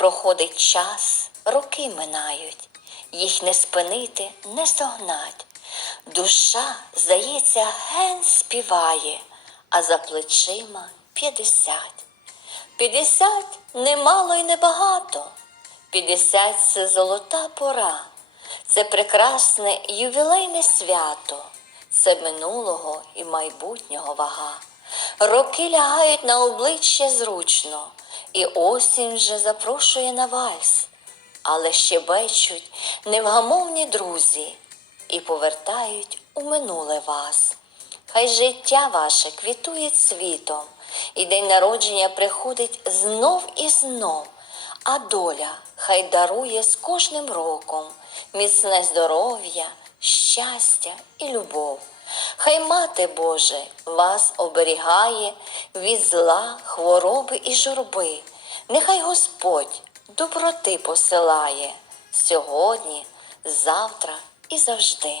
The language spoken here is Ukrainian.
проходить час, роки минають, їх не спинити, не согнать. Душа, здається, ген співає, а за плечима п'ятдесят. П'ятдесят немало й небагато. П'ятдесят це золота пора, це прекрасне ювілейне свято, це минулого і майбутнього вага. Роки лягають на обличчя зручно, і осінь вже запрошує на вальс, але ще бечуть невгамовні друзі і повертають у минуле вас. Хай життя ваше квітує цвітом, і день народження приходить знов і знов, а доля хай дарує з кожним роком міцне здоров'я, щастя і любов. Хай мати Боже вас оберігає від зла, хвороби і журби. Нехай Господь доброти посилає сьогодні, завтра і завжди.